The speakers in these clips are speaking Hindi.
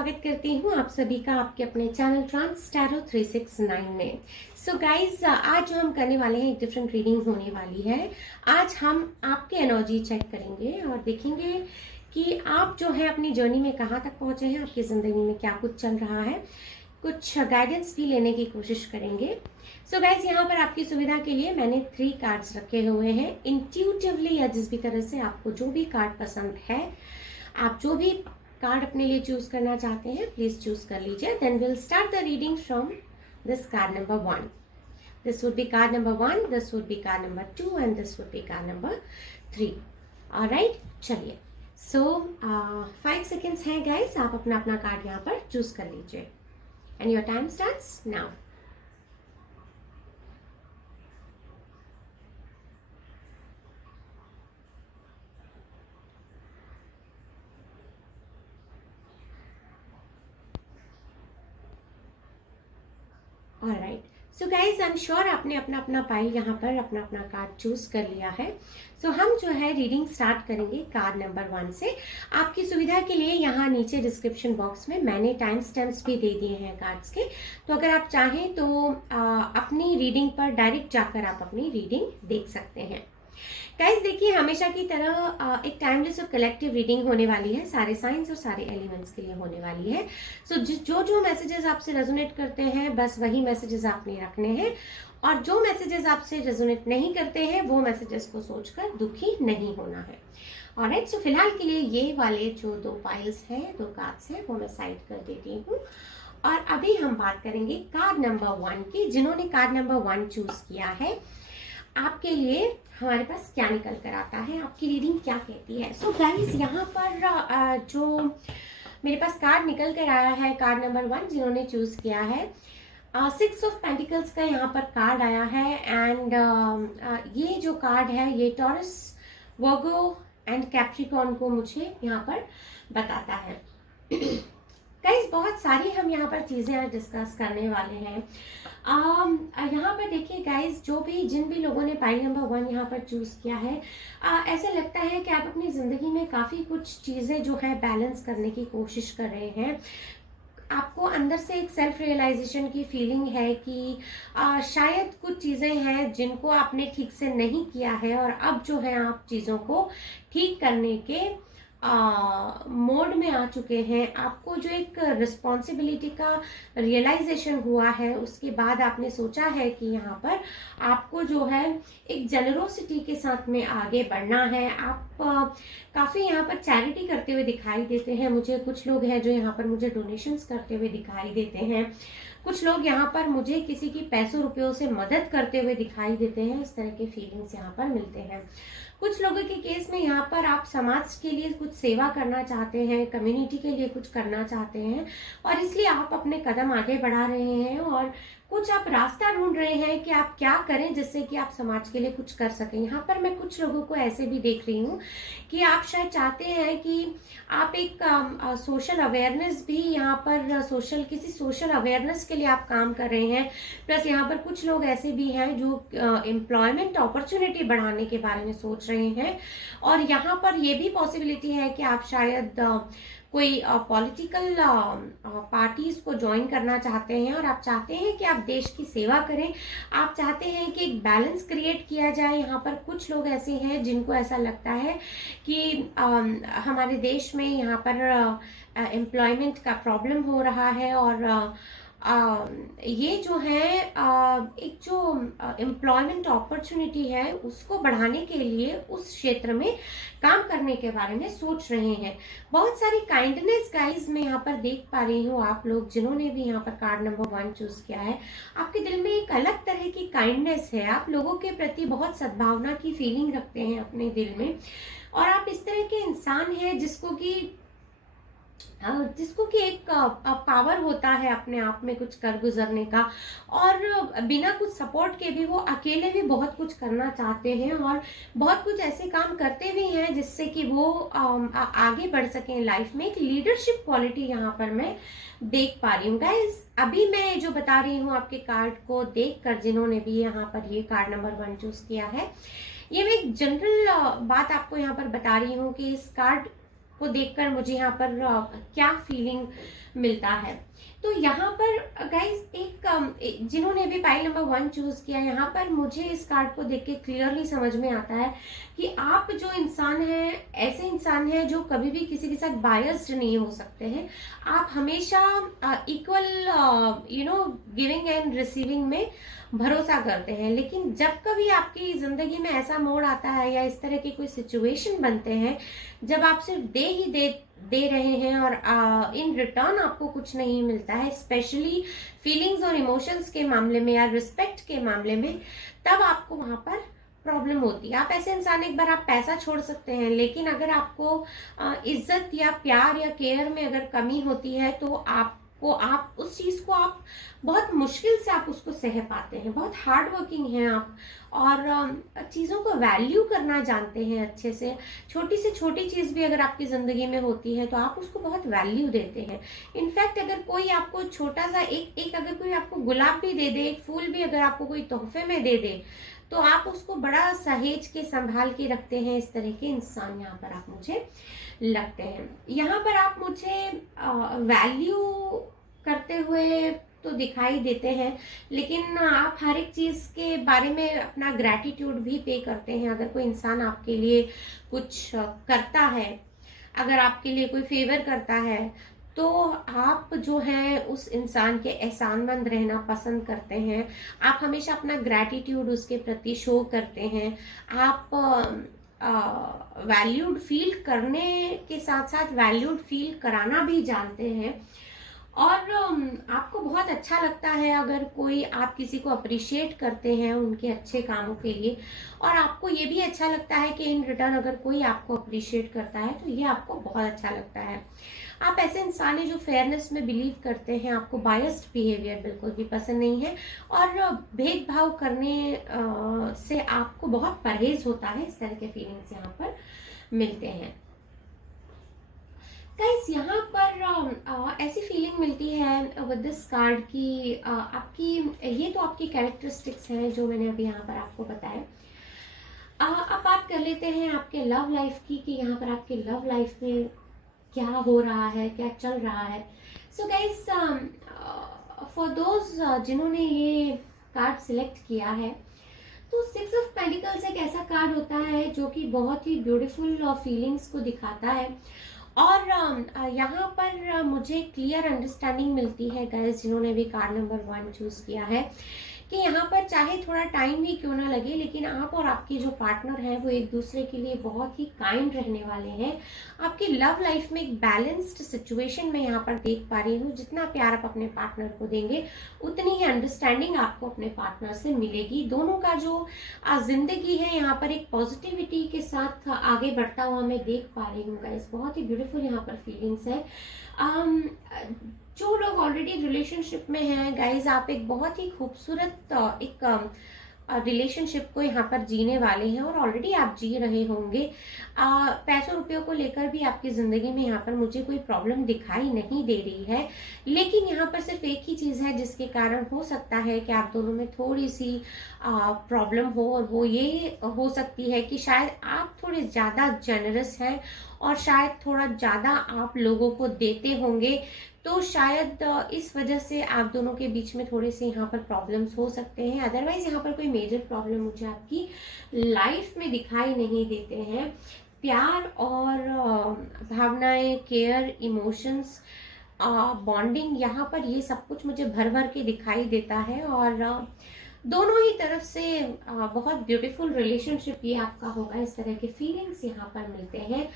स्वागत करती हूँ आप सभी का आपके अपने चैनल ट्रांस टैरो 369 में। सो गाइज, आज जो हम करने वाले हैं एक डिफरेंट रीडिंग होने वाली है। आज हम आपके एनर्जी चेक करेंगे और देखेंगे कि आप जो है अपनी जर्नी में कहाँ तक पहुंचे हैं, आपकी जिंदगी में क्या कुछ चल रहा है, कुछ गाइडेंस भी लेने की कोशिश करेंगे। सो गाइज, यहाँ पर आपकी सुविधा के लिए मैंने 3 कार्ड्स रखे हुए हैं। इंट्यूटिवली या जिस भी तरह से आपको जो भी कार्ड पसंद है, आप जो भी कार्ड अपने लिए चूज करना चाहते हैं, प्लीज चूज कर लीजिए। Then will start the reading from this card number 1. This would be card number 1, this would be card number 2 and this would be card number 3. Alright, चलिए। सो 5 सेकेंड्स हैं गाइस, आप अपना अपना कार्ड यहाँ पर चूज कर लीजिए and your time starts now. Alright, so guys, I am sure आपने अपना अपना पाइल यहाँ पर अपना अपना कार्ड चूज कर लिया है. सो हम जो है रीडिंग स्टार्ट करेंगे कार्ड नंबर 1 से. आपकी सुविधा के लिए यहाँ नीचे डिस्क्रिप्शन बॉक्स में मैंने टाइम स्टैम्प्स भी दे दिए हैं कार्ड्स के, तो अगर आप चाहें तो अपनी रीडिंग पर डायरेक्ट जाकर आप अपनी रीडिंग देख सकते हैं. गाइस देखिए, हमेशा की तरह एक टाइमलेस और कलेक्टिव रीडिंग होने वाली है. सारे साइंस और सारे एलिमेंट्स के लिए होने वाली है. सो जो जो मैसेजेस आपसे रेजोनेट करते हैं, बस वही मैसेजेस आपने रखने हैं, और जो मैसेजेस आपसे रेजोनेट नहीं करते हैं वो मैसेजेस को सोचकर दुखी नहीं होना है. ऑलराइट, सो फिलहाल के लिए ये वाले जो 2 पाइल्स हैं, 2 कार्ड्स हैं, वो मैं साइड कर देती हूँ. और अभी हम बात करेंगे कार्ड नंबर 1 की. जिन्होंने कार्ड नंबर 1 चूज किया है, आपके लिए हमारे पास क्या निकल कर आता है, आपकी रीडिंग क्या कहती है. सो गाइस, यहाँ पर जो मेरे पास कार्ड निकल कर आया है, कार्ड नंबर 1 जिन्होंने चूज किया है, 6 ऑफ पेंटिकल्स का यहाँ पर कार्ड आया है. एंड ये जो कार्ड है ये टॉरस, वर्गो एंड कैप्रिकॉर्न को मुझे यहाँ पर बताता है. गाइस, बहुत सारी हम यहाँ पर चीजें आज डिस्कस करने वाले हैं. यहाँ पर देखिए गाइस, जिन भी लोगों ने पाइल नंबर 1 यहाँ पर चूज किया है, ऐसा लगता है कि आप अपनी जिंदगी में काफी कुछ चीजें जो है बैलेंस करने की कोशिश कर रहे हैं. आपको अंदर से एक सेल्फ रियलाइजेशन की फीलिंग है कि शायद कुछ चीजें हैं जिनको आपने ठीक से नहीं किया है, और अब जो है आप चीजों को ठीक करने के मोड में आ चुके हैं. आपको जो एक रिस्पॉन्सिबिलिटी का रियलाइजेशन हुआ है, उसके बाद आपने सोचा है कि यहाँ पर आपको जो है एक जेनरोसिटी के साथ में आगे बढ़ना है. आप काफी यहाँ पर चैरिटी करते हुए दिखाई देते हैं. मुझे कुछ लोग हैं जो यहाँ पर मुझे डोनेशंस करते हुए दिखाई देते हैं. कुछ लोग यहाँ पर मुझे किसी की पैसों रुपयों से मदद करते हुए दिखाई देते हैं. इस तरह के फीलिंग्स यहाँ पर मिलते हैं. कुछ लोगों के केस में यहाँ पर आप समाज के लिए कुछ सेवा करना चाहते हैं, कम्युनिटी के लिए कुछ करना चाहते हैं, और इसलिए आप अपने कदम आगे बढ़ा रहे हैं, और कुछ आप रास्ता ढूंढ रहे हैं कि आप क्या करें जिससे कि आप समाज के लिए कुछ कर सकें. यहाँ पर मैं कुछ लोगों को ऐसे भी देख रही हूँ कि आप शायद चाहते हैं कि आप एक सोशल अवेयरनेस भी यहाँ पर किसी सोशल अवेयरनेस के लिए आप काम कर रहे हैं. प्लस यहाँ पर कुछ लोग ऐसे भी हैं जो एम्प्लॉयमेंट अपॉर्चुनिटी बढ़ाने के बारे में सोच रहे हैं. और यहाँ पर ये भी पॉसिबिलिटी है कि आप शायद कोई पॉलिटिकल पार्टीज को ज्वाइन करना चाहते हैं, और आप चाहते हैं कि आप देश की सेवा करें. आप चाहते हैं कि एक बैलेंस क्रिएट किया जाए. यहाँ पर कुछ लोग ऐसे हैं जिनको ऐसा लगता है कि हमारे देश में यहाँ पर एम्प्लॉयमेंट का प्रॉब्लम हो रहा है, और ये जो है एक जो एम्प्लॉयमेंट अपॉर्चुनिटी है उसको बढ़ाने के लिए उस क्षेत्र में काम करने के बारे में सोच रहे हैं. बहुत सारी काइंडनेस गाइस मैं यहाँ पर देख पा रही हूँ. आप लोग जिन्होंने भी यहाँ पर कार्ड नंबर 1 चूज किया है, आपके दिल में एक अलग तरह की काइंडनेस है. आप लोगों के प्रति बहुत सद्भावना की फीलिंग रखते हैं अपने दिल में, और आप इस तरह के इंसान हैं जिसको कि एक पावर होता है अपने आप में कुछ कर गुजरने का, और बिना कुछ सपोर्ट के भी वो अकेले भी बहुत कुछ करना चाहते हैं, और बहुत कुछ ऐसे काम करते भी हैं जिससे कि वो आगे बढ़ सकें लाइफ में. एक लीडरशिप क्वालिटी यहाँ पर मैं देख पा रही हूँ. गाइस, अभी मैं जो बता रही हूँ आपके कार्ड को देखकर, जिन्होंने भी यहाँ पर ये कार्ड नंबर 1 चूज किया है, ये मैं एक जनरल बात आपको यहाँ पर बता रही हूँ कि इस कार्ड को देखकर मुझे यहाँ पर क्या फीलिंग मिलता है। तो यहाँ पर गाइस जिन्होंने भी पाइल नंबर 1 चूज किया, यहाँ पर मुझे इस कार्ड को देख के क्लियरली समझ में आता है कि आप जो इंसान है, ऐसे इंसान है जो कभी भी किसी के साथ बायस्ड नहीं हो सकते हैं। आप हमेशा इक्वल गिविंग एंड रिसीविंग में भरोसा करते हैं। लेकिन जब कभी आपकी जिंदगी में ऐसा मोड़ आता है या इस तरह के कोई सिचुएशन बनते हैं जब आप सिर्फ दे रहे हैं और इन रिटर्न आपको कुछ नहीं मिलता है, स्पेशली फीलिंग्स और इमोशंस के मामले में या रिस्पेक्ट के मामले में, तब आपको वहां पर प्रॉब्लम होती है। आप ऐसे इंसान, एक बार आप पैसा छोड़ सकते हैं, लेकिन अगर आपको इज्जत या प्यार या केयर में अगर कमी होती है तो आप उस चीज को आप बहुत मुश्किल से आप उसको सह पाते हैं। बहुत हार्ड वर्किंग हैं आप और चीजों को वैल्यू करना जानते हैं अच्छे से। छोटी से छोटी चीज भी अगर आपकी जिंदगी में होती है तो आप उसको बहुत वैल्यू देते हैं। इनफैक्ट अगर कोई आपको छोटा सा एक अगर कोई आपको गुलाब भी दे दे, एक फूल भी अगर आपको कोई तोहफे में दे दे, तो आप उसको बड़ा सहेज के संभाल के रखते हैं। इस तरह के इंसान यहाँ पर आप मुझे लगते हैं। यहाँ पर आप मुझे वैल्यू करते हुए तो दिखाई देते हैं, लेकिन आप हर एक चीज के बारे में अपना ग्रैटिट्यूड भी पे करते हैं। अगर कोई इंसान आपके लिए कुछ करता है, अगर आपके लिए कोई फेवर करता है, तो आप जो है उस इंसान के एहसानमंद रहना पसंद करते हैं। आप हमेशा अपना ग्रैटिट्यूड उसके प्रति शो करते हैं। आप वैल्यूड फील करने के साथ साथ वैल्यूड फील कराना भी जानते हैं। और आपको बहुत अच्छा लगता है अगर कोई आप किसी को अप्रिशिएट करते हैं उनके अच्छे कामों के लिए, और आपको ये भी अच्छा लगता है कि इन रिटर्न अगर कोई आपको अप्रिशिएट करता है तो ये आपको बहुत अच्छा लगता है। आप ऐसे इंसान हैं जो फेयरनेस में बिलीव करते हैं। आपको बायस्ड बिहेवियर बिल्कुल भी पसंद नहीं है और भेदभाव करने से आपको बहुत परहेज होता है। इस तरह के फीलिंग्स यहाँ पर मिलते हैं। गाइस यहाँ पर ऐसी फीलिंग मिलती है विद दिस कार्ड की आपकी ये तो आपकी कैरेक्टरिस्टिक्स हैं जो मैंने अभी यहाँ पर आपको बताया। अब बात कर लेते हैं आपके लव लाइफ की कि यहाँ पर आपके लव लाइफ में क्या हो रहा है, क्या चल रहा है। सो गाइस फॉर दोज जिन्होंने ये कार्ड सिलेक्ट किया है, तो 6 ऑफ पेंटिकल्स एक ऐसा कार्ड होता है जो कि बहुत ही ब्यूटीफुल फीलिंग्स को दिखाता है। और यहाँ पर मुझे क्लियर अंडरस्टैंडिंग मिलती है गाइस जिन्होंने भी कार्ड नंबर 1 चूज किया है, कि यहाँ पर चाहे थोड़ा टाइम ही क्यों ना लगे, लेकिन आप और आपके जो पार्टनर हैं वो एक दूसरे के लिए बहुत ही काइंड रहने वाले हैं। आपकी लव लाइफ में एक बैलेंस्ड सिचुएशन में यहाँ पर देख पा रही हूँ। जितना प्यार आप अपने पार्टनर को देंगे उतनी ही अंडरस्टैंडिंग आपको अपने पार्टनर से मिलेगी। दोनों का जो जिंदगी है यहाँ पर एक पॉजिटिविटी के साथ आगे बढ़ता हुआ मैं देख पा रही हूँ गाइस। बहुत ही ब्यूटीफुल यहाँ पर फीलिंग्स है। जो लोग ऑलरेडी रिलेशनशिप में हैं गाइज, आप एक बहुत ही खूबसूरत एक रिलेशनशिप को यहाँ पर जीने वाले हैं और ऑलरेडी आप जी रहे होंगे। पैसों रुपयों को लेकर भी आपकी जिंदगी में यहाँ पर मुझे कोई प्रॉब्लम दिखाई नहीं दे रही है, लेकिन यहाँ पर सिर्फ एक ही चीज है जिसके कारण हो सकता है कि आप दोनों में थोड़ी सी प्रॉब्लम हो, और वो ये हो सकती है कि शायद आप थोड़े ज्यादा जेनरस हैं और शायद थोड़ा ज्यादा आप लोगों को देते होंगे। तो शायद इस वजह से आप दोनों के बीच में थोड़े से यहाँ पर प्रॉब्लम्स हो सकते हैं। अदरवाइज यहाँ पर कोई मेजर प्रॉब्लम मुझे आपकी लाइफ में दिखाई नहीं देते हैं। प्यार और भावनाएं, केयर, इमोशंस, बॉन्डिंग, यहाँ पर ये सब कुछ मुझे भर भर के दिखाई देता है और दोनों ही तरफ से बहुत ब्यूटीफुल रिलेशनशिप ये आपका होगा। इस तरह के फीलिंग्स यहाँ पर मिलते हैं।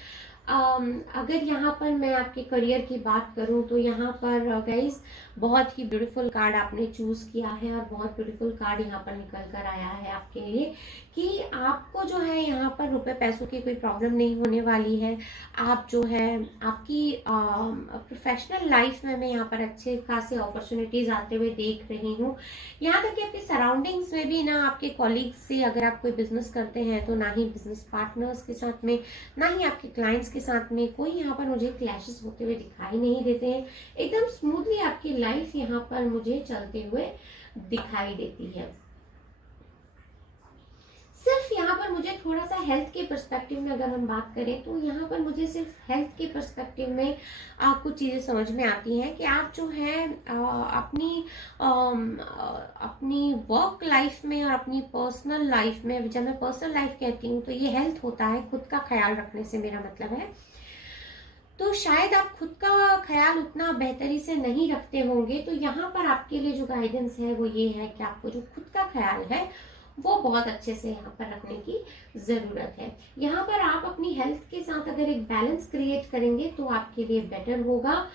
अगर यहाँ पर मैं आपके करियर की बात करूँ तो यहाँ पर गाइज बहुत ही ब्यूटीफुल कार्ड आपने चूज किया है और बहुत ब्यूटीफुल कार्ड यहाँ पर निकल कर आया है आपके लिए कि आपको जो है यहाँ पर रुपए पैसों की कोई प्रॉब्लम नहीं होने वाली है। आप जो है आपकी प्रोफेशनल लाइफ में मैं यहाँ पर अच्छे खासे अपॉर्चुनिटीज आते हुए देख रही हूँ। यहाँ तक कि आपके सराउंडिंग्स में भी ना आपके कॉलीग्स से, अगर आप कोई बिजनेस करते हैं तो ना ही बिजनेस पार्टनर्स के साथ में, ना ही आपके क्लाइंट्स के साथ में कोई यहाँ पर मुझे क्लैशेस होते हुए दिखाई नहीं देते हैं। एकदम स्मूथली आपकी लाइफ यहाँ पर मुझे चलते हुए दिखाई देती है। सिर्फ यहाँ पर मुझे मुझे थोड़ा सा हेल्थ के पर्सपेक्टिव में अगर हम बात करें तो यहाँ पर मुझे सिर्फ हेल्थ के पर्सपेक्टिव में कुछ चीज़ें समझ में आती हैं कि आप जो है अपनी वर्क लाइफ में और अपनी पर्सनल लाइफ में, जब मैं पर्सनल लाइफ कहती हूँ तो ये हेल्थ होता है, खुद का ख्याल रखने से मेरा मतलब है। तो शायद आप खुद का ख्याल उतना बेहतरी से नहीं रखते होंगे, तो यहाँ पर आपके लिए जो गाइडेंस है वो ये है कि आपको जो खुद का ख्याल है वो बहुत अच्छे से यहाँ पर रखने की जरूरत है। यहाँ पर आप अपनी हेल्थ के साथ अगर एक बैलेंस क्रिएट करेंगे तो आपके लिए बेटर होगा।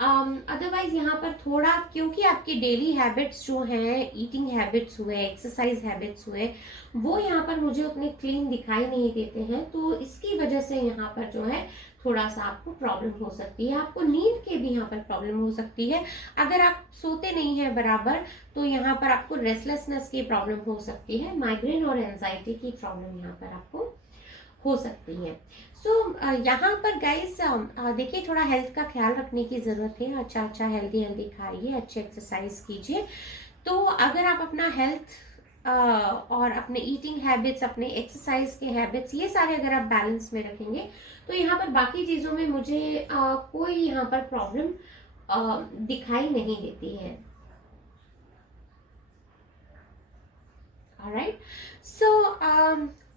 अदरवाइज यहाँ पर थोड़ा, क्योंकि आपकी डेली हैबिट्स जो हैं, ईटिंग हैबिट्स हुए, एक्सरसाइज हैबिट्स हुए, वो यहाँ पर मुझे उतने क्लीन दिखाई नहीं देते हैं, तो इसकी वजह से यहाँ पर जो है थोड़ा सा आपको प्रॉब्लम हो सकती है। आपको नींद के भी यहाँ पर प्रॉब्लम हो सकती है। अगर आप सोते नहीं है बराबर तो यहाँ पर आपको रेस्टलेसनेस की प्रॉब्लम हो सकती है, माइग्रेन और एंजाइटी की प्रॉब्लम यहाँ पर आपको हो सकती है। सो यहाँ पर गाइस देखिए, थोड़ा हेल्थ का ख्याल रखने की जरूरत है। अच्छा हेल्दी खाइए, अच्छे एक्सरसाइज कीजिए। तो अगर आप अपना हेल्थ और अपने ईटिंग हैबिट्स, अपने एक्सरसाइज के हैबिट्स, ये सारे अगर आप बैलेंस में रखेंगे तो यहाँ पर बाकी चीजों में मुझे कोई यहाँ पर प्रॉब्लम दिखाई नहीं देती है। ऑलराइट, सो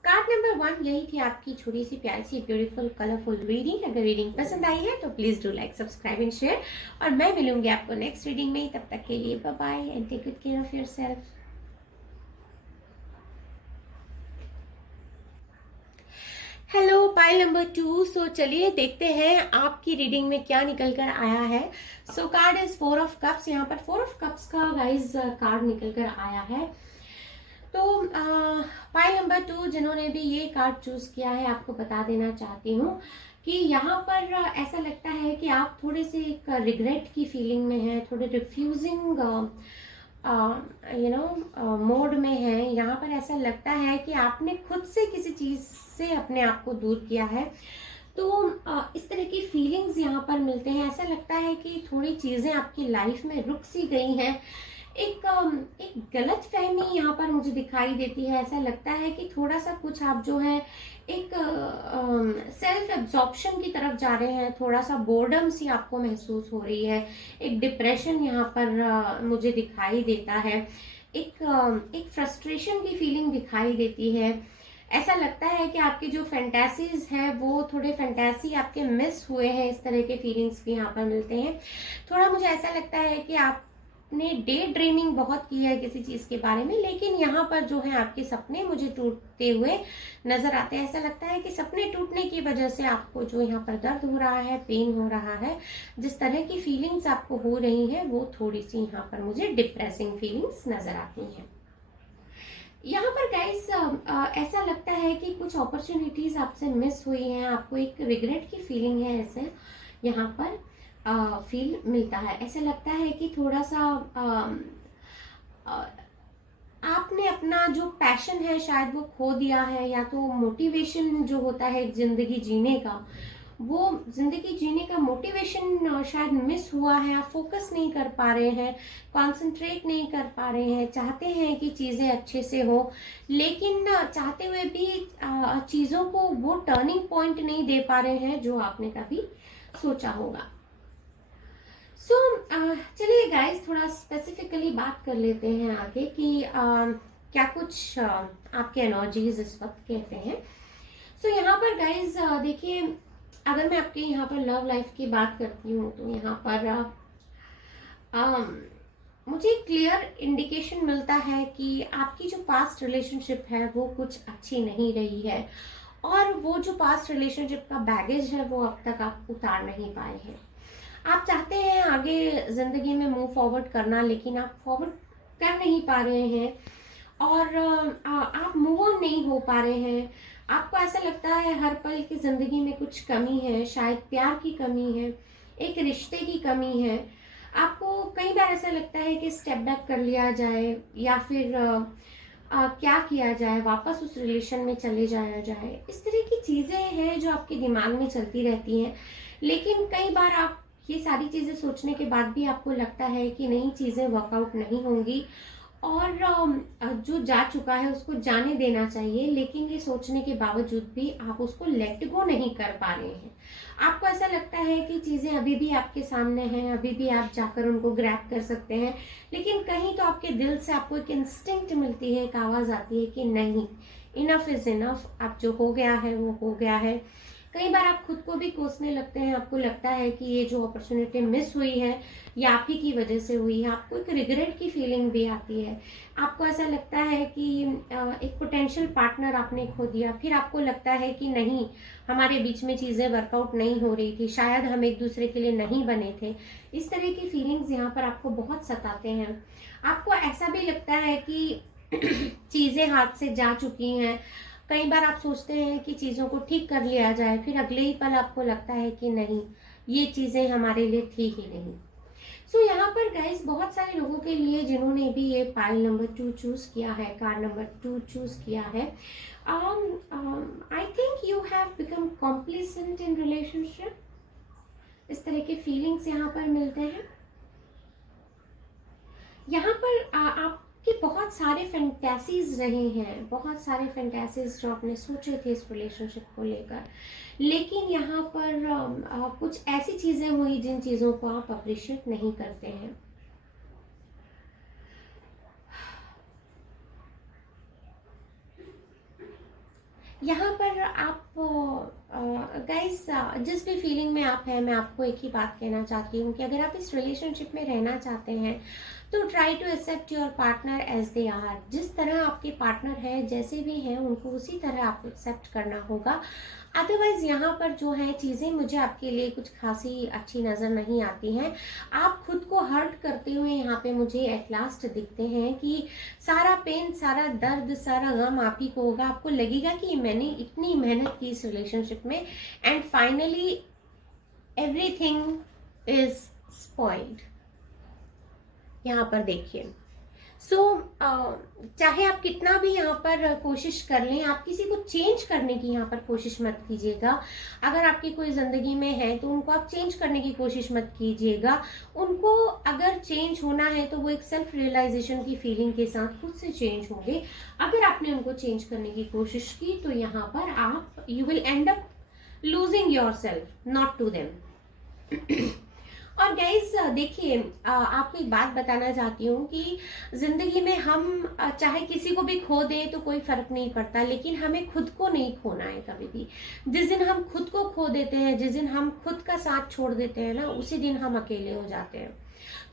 कार्ड नंबर 1 यही थी आपकी छोटी सी प्यारी सी ब्यूटीफुल कलरफुल रीडिंग। अगर रीडिंग पसंद आई है तो please do like, subscribe and share, और मैं मिलूंगी आपको नेक्स्ट रीडिंग में। तब तक के लिए bye bye and take good care of yourself. Hello pile number 2। So चलिए देखते हैं आपकी रीडिंग में क्या निकल कर आया है। सो कार्ड इज 4 ऑफ कप्स। यहाँ पर 4 ऑफ कप्स का गाइज कार्ड निकल कर आया है। तो पाइल नंबर 2 जिन्होंने भी ये कार्ड चूज किया है, आपको बता देना चाहती हूँ कि यहाँ पर ऐसा लगता है कि आप थोड़े से एक रिग्रेट की फीलिंग में हैं, थोड़े रिफ्यूजिंग मोड में है। यहाँ पर ऐसा लगता है कि आपने खुद से किसी चीज से अपने आप को दूर किया है, तो इस तरह की फीलिंग्स यहाँ पर मिलते हैं। ऐसा लगता है कि थोड़ी चीजें आपकी लाइफ में रुक सी गई हैं। एक गलत फहमी यहाँ पर मुझे दिखाई देती है। ऐसा लगता है कि थोड़ा सा कुछ आप जो है एक सेल्फ एब्जॉर्प्शन की तरफ जा रहे हैं, थोड़ा सा बोर्डम सी आपको महसूस हो रही है, एक डिप्रेशन यहाँ पर मुझे दिखाई देता है, एक फ्रस्ट्रेशन की फीलिंग दिखाई देती है। ऐसा लगता है कि आपकी जो फैंटेसीज है वो थोड़े फैंटेसी आपके मिस हुए हैं, इस तरह के फीलिंग्स भी यहाँ पर मिलते हैं। थोड़ा मुझे ऐसा लगता है कि आपने डे ड्रीमिंग बहुत की है किसी चीज के बारे में, लेकिन यहाँ पर जो है आपके सपने मुझे टूटते हुए नजर आते हैं। ऐसा लगता है कि सपने टूटने की वजह से आपको जो यहाँ पर दर्द हो रहा है, पेन हो रहा है, जिस तरह की फीलिंग्स आपको हो रही है वो थोड़ी सी यहाँ पर मुझे डिप्रेसिंग फीलिंग्स नजर आती हैं। यहाँ पर गाइस ऐसा लगता है कि कुछ अपॉर्चुनिटीज आपसे मिस हुई हैं, आपको एक रिग्रेट की फीलिंग है, ऐसे यहाँ पर फील मिलता है। ऐसा लगता है कि थोड़ा सा आपने अपना जो पैशन है शायद वो खो दिया है, या तो मोटिवेशन जो होता है जिंदगी जीने का, वो जिंदगी जीने का मोटिवेशन शायद मिस हुआ है। आप फोकस नहीं कर पा रहे हैं, कंसंट्रेट नहीं कर पा रहे हैं, चाहते हैं कि चीज़ें अच्छे से हो, लेकिन चाहते हुए भी चीज़ों को वो टर्निंग पॉइंट नहीं दे पा रहे हैं जो आपने कभी सोचा होगा। सो चलिए गाइस, थोड़ा स्पेसिफिकली बात कर लेते हैं आगे कि क्या कुछ आपके एनर्जीज इस वक्त कहते हैं। सो यहाँ पर गाइस देखिए, अगर मैं आपके यहाँ पर लव लाइफ की बात करती हूँ तो यहाँ पर मुझे क्लियर इंडिकेशन मिलता है कि आपकी जो पास्ट रिलेशनशिप है वो कुछ अच्छी नहीं रही है, और वो जो पास्ट रिलेशनशिप का बैगेज है वो अब तक आप उतार नहीं पाए हैं। आप चाहते हैं आगे जिंदगी में मूव फॉरवर्ड करना, लेकिन आप फॉरवर्ड कर नहीं पा रहे हैं, और आप मूव ऑन नहीं हो पा रहे हैं। आपको ऐसा लगता है हर पल की जिंदगी में कुछ कमी है, शायद प्यार की कमी है, एक रिश्ते की कमी है। आपको कई बार ऐसा लगता है कि स्टेप बैक कर लिया जाए, या फिर क्या किया जाए, वापस उस रिलेशन में चले जाया जाए। इस तरह की चीजें हैं जो आपके दिमाग में चलती रहती हैं, लेकिन कई बार आप ये सारी चीजें सोचने के बाद भी आपको लगता है कि नई चीजें वर्कआउट नहीं होंगी, और जो जा चुका है उसको जाने देना चाहिए, लेकिन ये सोचने के बावजूद भी आप उसको लेट गो नहीं कर पा रहे हैं। आपको ऐसा लगता है कि चीजें अभी भी आपके सामने हैं, अभी भी आप जाकर उनको ग्रैब कर सकते हैं, लेकिन कहीं तो आपके दिल से आपको एक इंस्टिंक्ट मिलती है, एक आवाज आती है कि नहीं, इनफ इज इनफ, अब जो हो गया है वो हो गया है। कई बार आप खुद को भी कोसने लगते हैं, आपको लगता है कि ये जो अपॉर्चुनिटी मिस हुई है ये आप ही की वजह से हुई है, आपको एक रिग्रेट की फीलिंग भी आती है। आपको ऐसा लगता है कि एक पोटेंशियल पार्टनर आपने खो दिया, फिर आपको लगता है कि नहीं, हमारे बीच में चीजें वर्कआउट नहीं हो रही थी, शायद हम एक दूसरे के लिए नहीं बने थे। इस तरह की फीलिंग्स यहाँ पर आपको बहुत सताते हैं। आपको ऐसा भी लगता है कि चीजें हाथ से जा चुकी हैं। कई बार आप सोचते हैं कि चीजों को ठीक कर लिया जाए, फिर अगले ही पल आपको लगता है कि नहीं, ये चीजें हमारे लिए थी ही नहीं। सो यहाँ पर गाइस बहुत सारे लोगों के लिए जिन्होंने भी ये पाइल नंबर 2 चूज किया है, कार्ड नंबर 2 चूज किया है, I think you have become कॉम्प्लिसेंट in relationship. इस तरह के फीलिंग्स यहाँ पर मिलते हैं। यहाँ पर आपके बहुत सारे फैंटेसीज रहे हैं, बहुत सारे फैंटेसीज जो आपने सोचे थे इस रिलेशनशिप को लेकर, लेकिन यहाँ पर कुछ ऐसी चीजें हुई जिन चीजों को आप अप्रिशिएट नहीं करते हैं। यहाँ पर आप गाइस जिस भी फीलिंग में आप हैं, मैं आपको एक ही बात कहना चाहती हूँ कि अगर आप इस रिलेशनशिप में रहना चाहते हैं तो try to accept your partner as they are. जिस तरह आपके पार्टनर हैं, जैसे भी हैं, उनको उसी तरह आपको एक्सेप्ट करना होगा। अदरवाइज यहाँ पर जो है चीज़ें मुझे आपके लिए कुछ खासी अच्छी नज़र नहीं आती हैं। आप खुद को हर्ट करते हुए यहाँ पे मुझे एट लास्ट दिखते हैं कि सारा पेन, सारा दर्द, सारा गम आप ही को होगा। आपको लगेगा कि मैंने इतनी मेहनत की इस रिलेशनशिप में and finally everything is spoiled. यहाँ पर देखिए, चाहे आप कितना भी यहाँ पर कोशिश कर लें, आप किसी को चेंज करने की यहाँ पर कोशिश मत कीजिएगा। अगर आपकी कोई जिंदगी में है तो उनको आप चेंज करने की कोशिश मत कीजिएगा। उनको अगर चेंज होना है तो वो एक सेल्फ रियलाइजेशन की फीलिंग के साथ खुद से चेंज होंगे। अगर आपने उनको चेंज करने की कोशिश की तो यहाँ पर आप you will end up losing yourself, not to them. और गाइस देखिए, आपको एक बात बताना चाहती हूँ कि जिंदगी में हम चाहे किसी को भी खो दे तो कोई फर्क नहीं पड़ता, लेकिन हमें खुद को नहीं खोना है कभी भी। जिस दिन हम खुद को खो देते हैं, जिस दिन हम खुद का साथ छोड़ देते हैं ना, उसी दिन हम अकेले हो जाते हैं।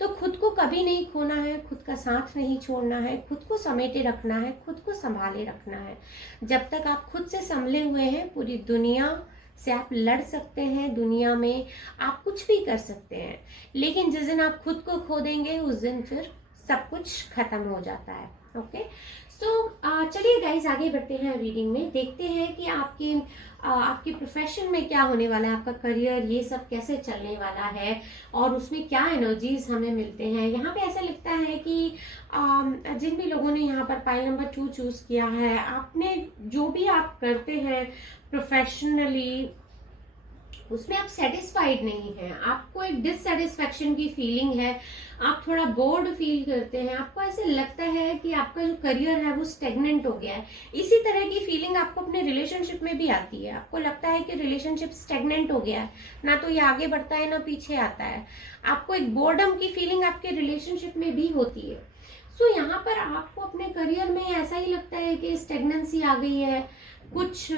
तो खुद को कभी नहीं खोना है, खुद का साथ नहीं छोड़ना है, खुद को समेटे रखना है, खुद को संभाले रखना है। जब तक आप खुद से संभले हुए हैं, पूरी दुनिया से आप लड़ सकते हैं, दुनिया में आप कुछ भी कर सकते हैं, लेकिन जिस दिन आप खुद को खो देंगे उस दिन फिर सब कुछ खत्म हो जाता है। ओके, सो चलिए गाइस आगे बढ़ते हैं रीडिंग में। देखते हैं कि आपके प्रोफेशन में क्या होने वाला है, आपका करियर, ये सब कैसे चलने वाला है और उसमें क्या एनर्जीज हमें मिलते हैं। यहाँ पे ऐसा लगता है कि जिन भी लोगों ने यहाँ पर पाइल नंबर 2 चूज किया है, आपने जो भी आप करते हैं प्रोफेशनली उसमें आप सेटिस्फाइड नहीं हैं, आपको एक डिससेटिस्फैक्शन की फीलिंग है, आप थोड़ा बोर्ड फील करते हैं, आपको ऐसे लगता है कि आपका जो करियर है वो स्टेगनेंट हो गया है। इसी तरह की फीलिंग आपको अपने रिलेशनशिप में भी आती है। आपको लगता है कि रिलेशनशिप स्टेगनेंट हो गया है, ना तो ये आगे बढ़ता है ना पीछे आता है। आपको एक बोर्डम की फीलिंग आपके रिलेशनशिप में भी होती है। सो यहाँ पर आपको अपने करियर में ऐसा ही लगता है कि स्टेगनेंसी आ गई है, कुछ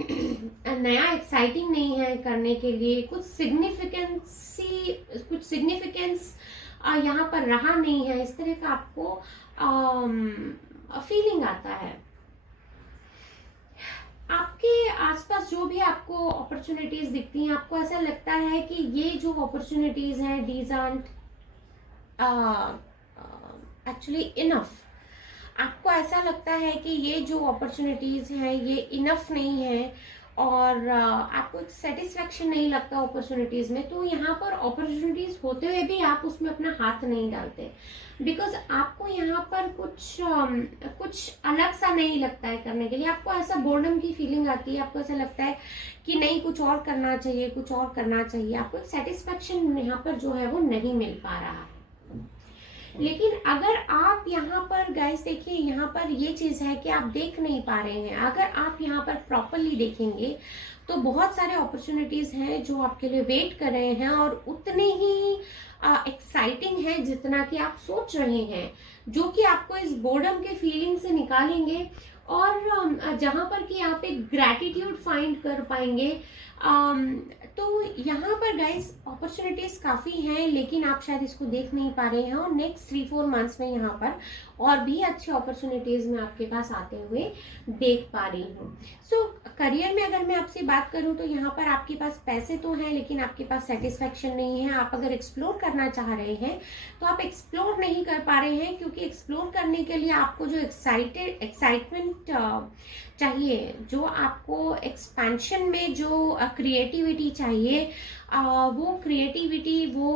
नया एक्साइटिंग नहीं है करने के लिए, कुछ सिग्निफिकेंस यहाँ पर रहा नहीं है, इस तरह का आपको फीलिंग आता है। आपके आसपास जो भी आपको अपॉर्चुनिटीज दिखती हैं, आपको ऐसा लगता है कि ये जो अपॉर्चुनिटीज हैं दीज आरंट एक्चुअली इनफ। आपको ऐसा लगता है कि ये जो अपॉर्चुनिटीज हैं ये इनफ नहीं है और आपको एक सेटिस्फैक्शन नहीं लगता अपॉर्चुनिटीज में। तो यहाँ पर अपॉर्चुनिटीज होते हुए भी आप उसमें अपना हाथ नहीं डालते, बिकॉज आपको यहाँ पर कुछ अलग सा नहीं लगता है करने के लिए। आपको ऐसा बोर्डम की फीलिंग आती है, आपको ऐसा लगता है कि नहीं, कुछ और करना चाहिए, कुछ और करना चाहिए। आपको एक सेटिस्फैक्शन यहाँ पर जो है वो नहीं मिल पा रहा है। लेकिन अगर आप यहाँ पर गाइस देखिए, यहाँ पर ये चीज है कि आप देख नहीं पा रहे हैं। अगर आप यहाँ पर प्रॉपरली देखेंगे तो बहुत सारे अपॉर्चुनिटीज हैं जो आपके लिए वेट कर रहे हैं, और उतने ही एक्साइटिंग है जितना कि आप सोच रहे हैं, जो कि आपको इस बोर्डम के फीलिंग से निकालेंगे, और जहां पर कि आप एक ग्रैटिट्यूड फाइंड कर पाएंगे। तो यहाँ पर गाइस अपॉर्चुनिटीज काफी हैं, लेकिन आप शायद इसको देख नहीं पा रहे हैं, और नेक्स्ट 3-4 मंथ्स में यहाँ पर और भी अच्छे अपॉर्चुनिटीज में आपके पास आते हुए देख पा रही हूँ। सो करियर में अगर मैं आपसे बात करूँ तो यहाँ पर आपके पास पैसे तो हैं, लेकिन आपके पास सेटिस्फेक्शन नहीं है। आप अगर एक्सप्लोर करना चाह रहे हैं तो आप एक्सप्लोर नहीं कर पा रहे हैं, क्योंकि एक्सप्लोर करने के लिए आपको जो एक्साइटमेंट चाहिए, जो आपको एक्सपेंशन में जो क्रिएटिविटी चाहिए, वो क्रिएटिविटी, वो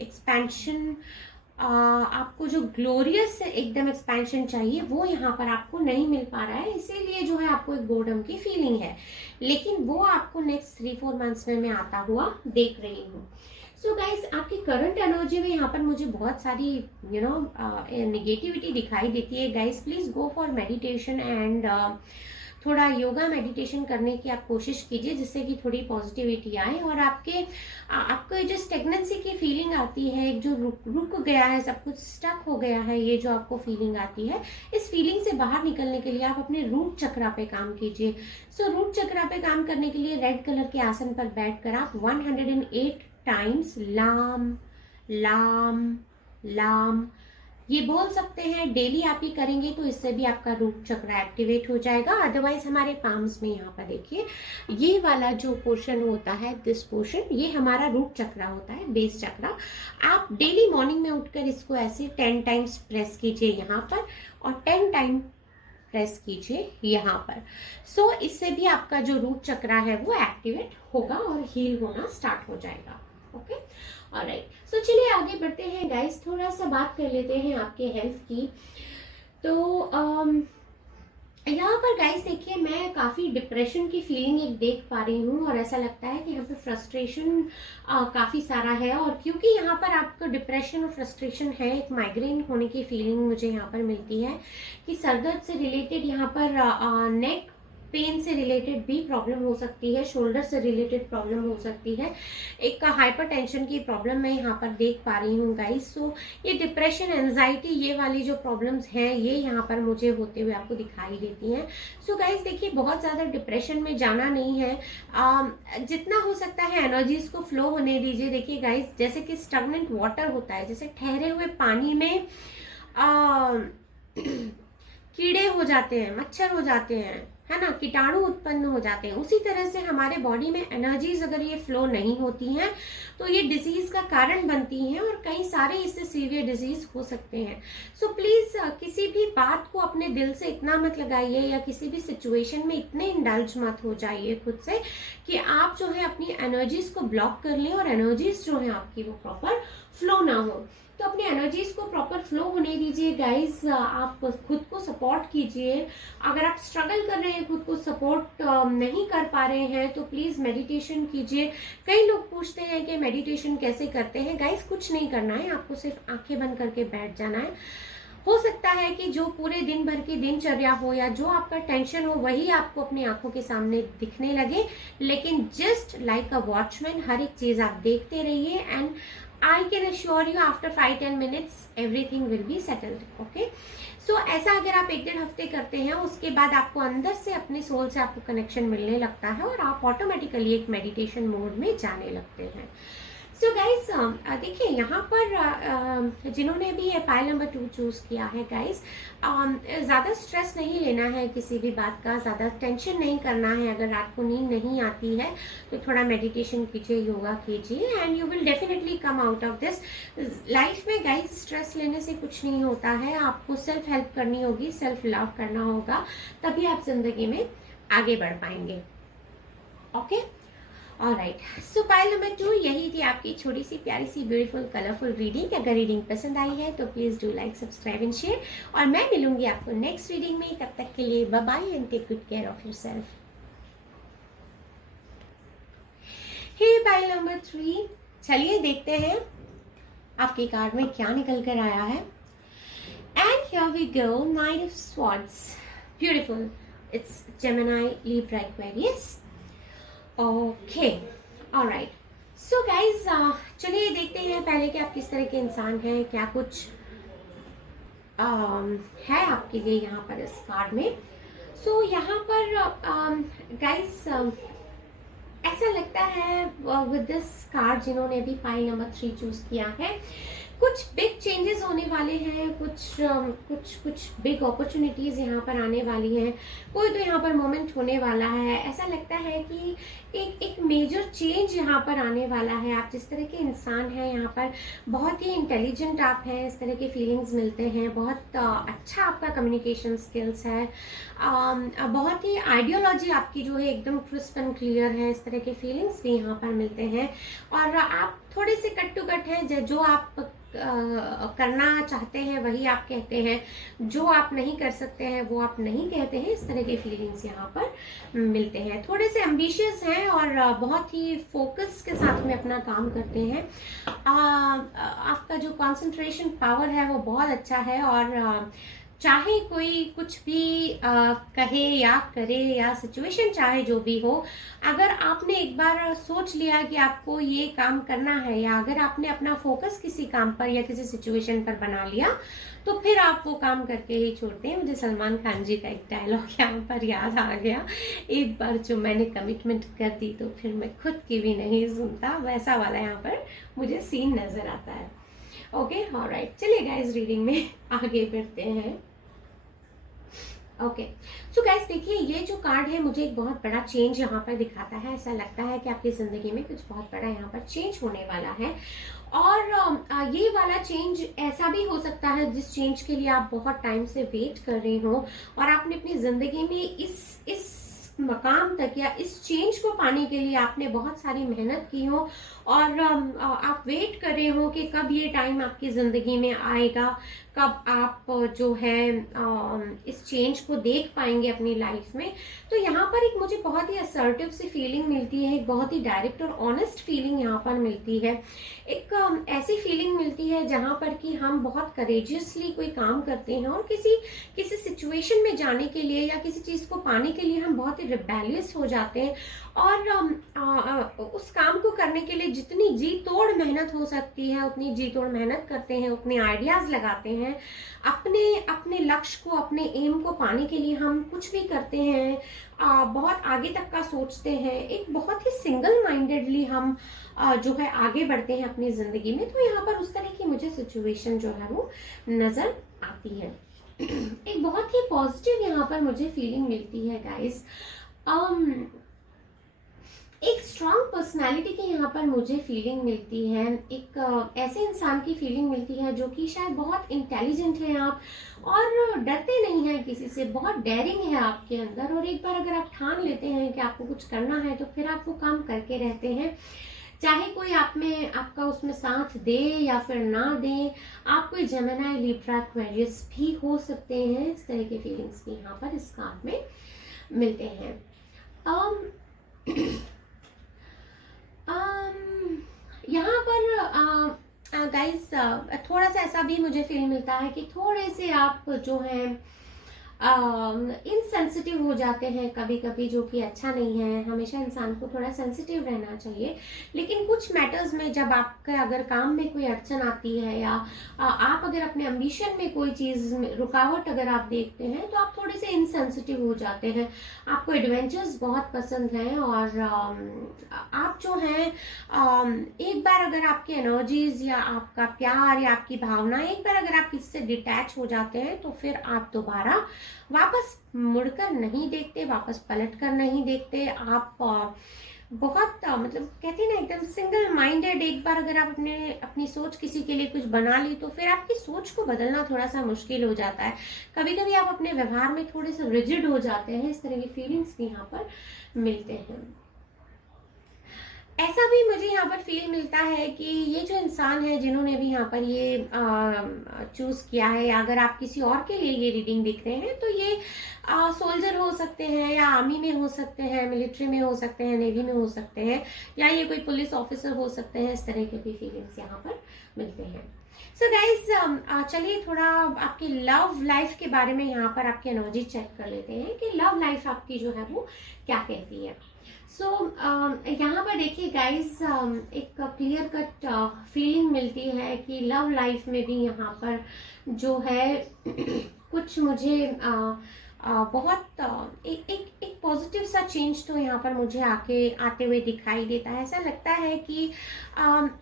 एक्सपेंशन, आपको जो ग्लोरियस एकदम एक्सपेंशन चाहिए, वो यहाँ पर आपको नहीं मिल पा रहा है। इसीलिए जो है आपको एक बोर्डम की फीलिंग है, लेकिन वो आपको नेक्स्ट 3-4 मंथ्स में मैं आता हुआ देख रही हूँ। सो गाइस, आपकी करंट एनर्जी में यहाँ पर मुझे बहुत सारी नेगेटिविटी दिखाई देती है। Guys please go for meditation and थोड़ा योगा मेडिटेशन करने की आप कोशिश कीजिए, जिससे कि थोड़ी पॉजिटिविटी आए, और आपको जो स्टेगनेंसी की फीलिंग आती है, एक जो रुक गया है, सब कुछ स्टक हो गया है, ये जो आपको फीलिंग आती है, इस फीलिंग से बाहर निकलने के लिए आप अपने रूट चक्रा पे काम कीजिए। सो रूट चक्रा पे काम करने के लिए रेड कलर के आसन पर बैठकर आप 108 टाइम्स लाम लाम लाम ये बोल सकते हैं। डेली आप ये करेंगे तो इससे भी आपका रूट चक्र एक्टिवेट हो जाएगा। अदरवाइज हमारे पाम्स में यहाँ पर देखिए, ये वाला जो पोर्शन होता है, दिस पोर्शन, ये हमारा रूट चक्र होता है, बेस चक्र। आप डेली मॉर्निंग में उठकर इसको ऐसे 10 टाइम्स प्रेस कीजिए यहाँ पर, और 10 टाइम प्रेस कीजिए यहाँ पर। सो इससे भी आपका जो रूट चक्र है वो एक्टिवेट होगा और हील होना स्टार्ट हो जाएगा। Okay, alright. सो चलिए आगे बढ़ते हैं गाइस, थोड़ा सा बात कर लेते हैं आपके हेल्थ की। तो यहाँ पर गाइस देखिए, मैं काफी डिप्रेशन की फीलिंग एक देख पा रही हूँ, और ऐसा लगता है कि यहाँ पे फ्रस्ट्रेशन काफी सारा है। और क्योंकि यहाँ पर आपको डिप्रेशन और फ्रस्ट्रेशन है, एक माइग्रेन होने की फीलिंग मुझे यहाँ पर मिलती है कि सरदर्द से रिलेटेड यहाँ पर नेक पेन से रिलेटेड भी प्रॉब्लम हो सकती है, शोल्डर से रिलेटेड प्रॉब्लम हो सकती है, एक हाइपरटेंशन की प्रॉब्लम मैं यहाँ पर देख पा रही हूँ गाइस। सो ये डिप्रेशन, एंजाइटी, ये वाली जो प्रॉब्लम्स हैं, ये यहाँ पर मुझे होते हुए आपको दिखाई देती हैं। सो गाइस देखिए, बहुत ज़्यादा डिप्रेशन में जाना नहीं है, जितना हो सकता है एनर्जीज को फ्लो होने दीजिए। देखिए गाइस, जैसे कि स्टगनेंट वाटर होता है, जैसे ठहरे हुए पानी में कीड़े हो जाते हैं, मच्छर हो जाते हैं, है ना, कीटाणु उत्पन्न हो जाते हैं, उसी तरह से हमारे बॉडी में एनर्जीज अगर ये फ्लो नहीं होती हैं तो ये डिजीज का कारण बनती हैं, और कई सारे इससे सीवियर डिजीज हो सकते हैं। सो प्लीज किसी भी बात को अपने दिल से इतना मत लगाइए, या किसी भी सिचुएशन में इतने इंडल्ज मत हो जाइए खुद से कि आप जो है अपनी एनर्जीज को ब्लॉक कर लें, और एनर्जीज जो है आपकी वो प्रॉपर फ्लो ना हो। तो अपनी एनर्जीज को प्रॉपर फ्लो होने दीजिए गाइस। आप खुद को सपोर्ट कीजिए। अगर आप स्ट्रगल कर रहे हैं, खुद को सपोर्ट नहीं कर पा रहे हैं, तो प्लीज मेडिटेशन कीजिए। कई लोग पूछते हैं कि मेडिटेशन कैसे करते हैं। गाइस कुछ नहीं करना है, आपको सिर्फ आंखें बंद करके बैठ जाना है। हो सकता है कि जो पूरे दिन भर की दिनचर्या हो, या जो आपका टेंशन हो, वही आपको अपनी आंखों के सामने दिखने लगे, लेकिन जस्ट लाइक अ वॉचमैन हर एक चीज आप देखते रहिए, and I can assure you after 5-10 minutes everything will be settled. Okay? So ऐसा अगर आप 1-1.5 हफ्ते करते हैं, उसके बाद आपको अंदर से अपने सोल से आपको कनेक्शन मिलने लगता है, और आप ऑटोमेटिकली एक मेडिटेशन मोड में जाने लगते हैं। सो गाइस देखिए, यहाँ पर जिन्होंने भी पाइल नंबर 2 चूज किया है गाइस, ज़्यादा स्ट्रेस नहीं लेना है किसी भी बात का, ज़्यादा टेंशन नहीं करना है। अगर रात को नींद नहीं आती है तो थोड़ा मेडिटेशन कीजिए, योगा कीजिए, and you will definitely come out of this. Life में गाइस स्ट्रेस लेने से कुछ नहीं होता है, आपको सेल्फ हेल्प करनी होगी, सेल्फ लव करना होगा, तभी आप जिंदगी में आगे बढ़ पाएंगे। Okay, alright. सो पाइल नंबर 2 यही थी आपकी छोटी सी प्यारी सी ब्यूटीफुल कलरफुल रीडिंग। अगर रीडिंग पसंद आई है तो please do like, subscribe and share, और मैं मिलूंगी आपको नेक्स्ट रीडिंग में। तब तक के लिए bye bye and take good care of yourself. Hey pile number 3, चलिए देखते हैं आपके कार्ड में क्या निकल कर आया है। And here we go, knight of swords, beautiful, it's Gemini, Libra, Aquarius. Okay, alright. So guys, चलिए देखते हैं पहले कि आप किस तरह के इंसान हैं, क्या कुछ है आपके लिए यहाँ पर इस कार्ड में। सो यहाँ पर गाइज ऐसा लगता है विद दिस कार्ड, जिन्होंने भी पाई नंबर 3 चूज किया है, कुछ बिग चेंजेस होने वाले हैं, कुछ बिग अपॉर्चुनिटीज यहाँ पर आने वाली हैं, कोई तो यहाँ पर मोमेंट होने वाला है। ऐसा लगता है कि एक मेजर चेंज यहाँ पर आने वाला है। आप जिस तरह के इंसान हैं यहाँ पर बहुत ही इंटेलिजेंट आप हैं, इस तरह के फीलिंग्स मिलते हैं, बहुत अच्छा आपका कम्युनिकेशन स्किल्स है, बहुत ही आइडियोलॉजी आपकी जो है एकदम क्रिस्प एंड क्लियर है, इस तरह के फीलिंग्स भी यहाँ पर मिलते हैं। और आप थोड़े से कट टू कट हैं, जो आप करना चाहते हैं वही आप कहते हैं, जो आप नहीं कर सकते हैं वो आप नहीं कहते हैं, इस तरह के फीलिंग्स यहाँ पर मिलते हैं। थोड़े से एम्बिशियस हैं और बहुत ही फोकस के साथ में अपना काम करते हैं। आपका जो कंसंट्रेशन पावर है वो बहुत अच्छा है, और चाहे कोई कुछ भी कहे या करे, या सिचुएशन चाहे जो भी हो, अगर आपने एक बार सोच लिया कि आपको ये काम करना है, या अगर आपने अपना फोकस किसी काम पर या किसी सिचुएशन पर बना लिया, तो फिर आप वो काम करके ही छोड़ते हैं। मुझे सलमान खान जी का एक डायलॉग यहाँ पर याद आ गया, एक बार जो मैंने कमिटमेंट कर दी तो फिर मैं खुद की भी नहीं सुनता, वैसा वाला यहाँ पर मुझे सीन नजर आता है। ओके, ऑलराइट, चलिए गाइस रीडिंग में आगे बढ़ते हैं। ओके, सो गाइस देखिए, ये जो कार्ड है मुझे एक बहुत बड़ा चेंज यहाँ पर दिखाता है। ऐसा लगता है कि आपकी जिंदगी में कुछ बहुत बड़ा यहाँ पर चेंज होने वाला है, और ये वाला चेंज ऐसा भी हो सकता है जिस चेंज के लिए आप बहुत टाइम से वेट कर रहे हो, और आपने अपनी जिंदगी में इस मकाम तक या इस चेंज को पाने के लिए आपने बहुत सारी मेहनत की हो, और आप वेट कर रहे हो कि कब ये टाइम आपकी जिंदगी में आएगा, कब आप जो है इस चेंज को देख पाएंगे अपनी लाइफ में। तो यहाँ पर एक मुझे बहुत ही असर्टिव सी फीलिंग मिलती है, एक बहुत ही डायरेक्ट और ऑनेस्ट फीलिंग यहाँ पर मिलती है। एक ऐसी फीलिंग मिलती है जहाँ पर कि हम बहुत करेजियसली कोई काम करते हैं, और किसी सिचुएशन में जाने के लिए या किसी चीज को पाने के लिए हम बहुत ही रिबेलियस हो जाते हैं, और उस काम को करने के लिए जितनी जी तोड़ मेहनत हो सकती है उतनी जी तोड़ मेहनत करते हैं, उतने आइडियाज लगाते हैं, अपने लक्ष्य को, अपने एम को पाने के लिए हम कुछ भी करते हैं, बहुत आगे तक का सोचते हैं, एक बहुत ही सिंगल माइंडेडली हम जो है आगे बढ़ते हैं अपनी जिंदगी में। तो यहाँ पर उस तरह की मुझे सिचुएशन जो है वो नजर आती है। एक बहुत ही पॉजिटिव यहाँ पर मुझे फीलिंग मिलती है गाइस। एक स्ट्रॉन्ग पर्सनालिटी की यहाँ पर मुझे फीलिंग मिलती है, एक ऐसे इंसान की फीलिंग मिलती है जो कि शायद बहुत इंटेलिजेंट है आप, और डरते नहीं हैं किसी से, बहुत डेयरिंग है आपके अंदर, और एक बार अगर आप ठान लेते हैं कि आपको कुछ करना है तो फिर आप वो काम करके रहते हैं, चाहे कोई आपका उसमें साथ दे या फिर ना दे। आप कोई जेमिनी, लिब्रा, एक्वेरियस भी हो सकते हैं, इस तरह के फीलिंग्स भी यहाँ पर इस कार्ड में मिलते हैं। यहाँ पर गाइस थोड़ा सा ऐसा भी मुझे फील मिलता है कि थोड़े से आप जो हैं इनसेंसिटिव हो जाते हैं कभी कभी, जो कि अच्छा नहीं है। हमेशा इंसान को थोड़ा सेंसिटिव रहना चाहिए, लेकिन कुछ मैटर्स में जब आपका अगर काम में कोई अड़चन आती है, या आप अगर अपने एम्बिशन में कोई चीज में रुकावट अगर आप देखते हैं, तो आप थोड़े से इनसेंसिटिव हो जाते हैं। आपको एडवेंचर्स बहुत पसंद हैं, और आप जो हैं एक बार अगर आपकी एनर्जीज या आपका प्यार या आपकी भावना एक बार अगर आप किससे डिटैच हो जाते हैं, तो फिर आप दोबारा वापस मुड़कर नहीं देखते, वापस पलट कर नहीं देखते। आप बहुत मतलब कहते हैं ना, एकदम सिंगल माइंडेड। एक बार अगर आप अपनी सोच किसी के लिए कुछ बना ली, तो फिर आपकी सोच को बदलना थोड़ा सा मुश्किल हो जाता है। कभी कभी आप अपने व्यवहार में थोड़े से रिजिड हो जाते हैं, इस तरह की फीलिंग्स भी यहाँ पर मिलते हैं। ऐसा भी मुझे यहाँ पर फील मिलता है कि ये जो इंसान है जिन्होंने भी यहाँ पर ये चूज किया है, अगर आप किसी और के लिए ये रीडिंग दिख रहे हैं तो ये सोल्जर हो सकते हैं, या आर्मी में हो सकते हैं, मिलिट्री में हो सकते हैं, नेवी में हो सकते हैं, या ये कोई पुलिस ऑफिसर हो सकते हैं। इस तरह के भी फीलिंग्स यहाँ पर मिलते हैं। सो गाइज चलिए थोड़ा आपकी लव लाइफ के बारे में यहाँ पर आपकी एनर्जी चेक कर लेते हैं कि लव लाइफ आपकी जो है वो क्या कहती है। सो यहाँ पर देखिए गाइस, एक क्लियर कट फीलिंग मिलती है कि लव लाइफ में भी यहाँ पर जो है कुछ मुझे बहुत एक पॉजिटिव सा चेंज तो यहाँ पर मुझे आते हुए दिखाई देता है। ऐसा लगता है कि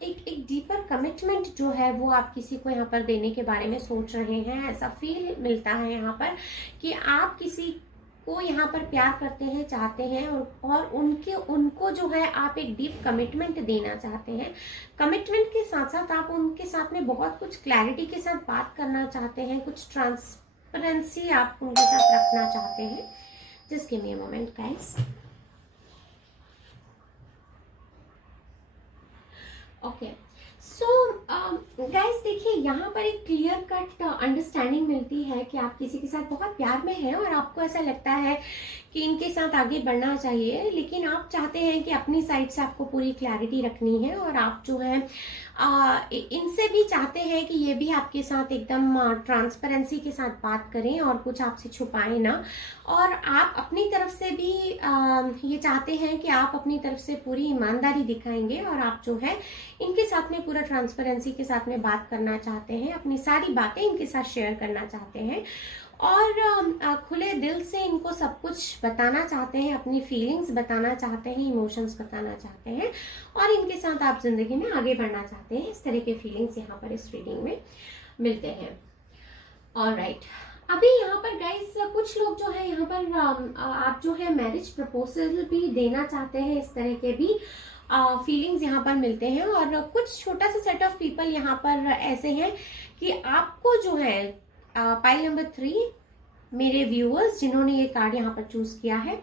एक डीपर कमिटमेंट जो है वो आप किसी को यहाँ पर देने के बारे में सोच रहे हैं। ऐसा फील मिलता है यहाँ पर कि आप किसी को यहाँ पर प्यार करते हैं, चाहते हैं, और उनको जो है आप एक डीप कमिटमेंट देना चाहते हैं। कमिटमेंट के साथ साथ आप उनके साथ में बहुत कुछ क्लैरिटी के साथ बात करना चाहते हैं, कुछ ट्रांसपेरेंसी आप उनके साथ रखना चाहते हैं। Just give me a moment guys. Okay, so guys देखिए यहाँ पर एक क्लियर कट अंडरस्टैंडिंग मिलती है कि आप किसी के साथ बहुत प्यार में हैं और आपको ऐसा लगता है कि इनके साथ आगे बढ़ना चाहिए, लेकिन आप चाहते हैं कि अपनी साइड से आपको पूरी क्लैरिटी रखनी है, और आप जो है इनसे भी चाहते हैं कि ये भी आपके साथ एकदम ट्रांसपेरेंसी के साथ बात करें और कुछ आपसे छुपाएं ना। और आप अपनी तरफ से भी ये चाहते हैं कि आप अपनी तरफ से पूरी ईमानदारी दिखाएंगे, और आप जो है इनके साथ में पूरा ट्रांसपेरेंसी के साथ में बात करना चाहते हैं, अपनी सारी बातें इनके साथ शेयर करना चाहते हैं, और खुले दिल से इनको सब कुछ बताना चाहते हैं, अपनी फीलिंग्स बताना चाहते हैं, इमोशंस बताना चाहते हैं, और इनके साथ आप जिंदगी में आगे बढ़ना चाहते हैं। इस तरह के फीलिंग्स यहाँ पर इस रीडिंग में मिलते हैं। ऑलराइट, अभी यहाँ पर गाइस कुछ लोग जो है यहाँ पर आप जो है मैरिज प्रपोजल भी देना चाहते हैं। इस तरह के भी फीलिंग्स यहाँ पर मिलते हैं, और कुछ छोटा सा सेट ऑफ पीपल यहाँ पर ऐसे हैं कि आपको जो है पाइल नंबर 3 मेरे व्यूअर्स जिन्होंने ये कार्ड यहाँ पर चूज किया है,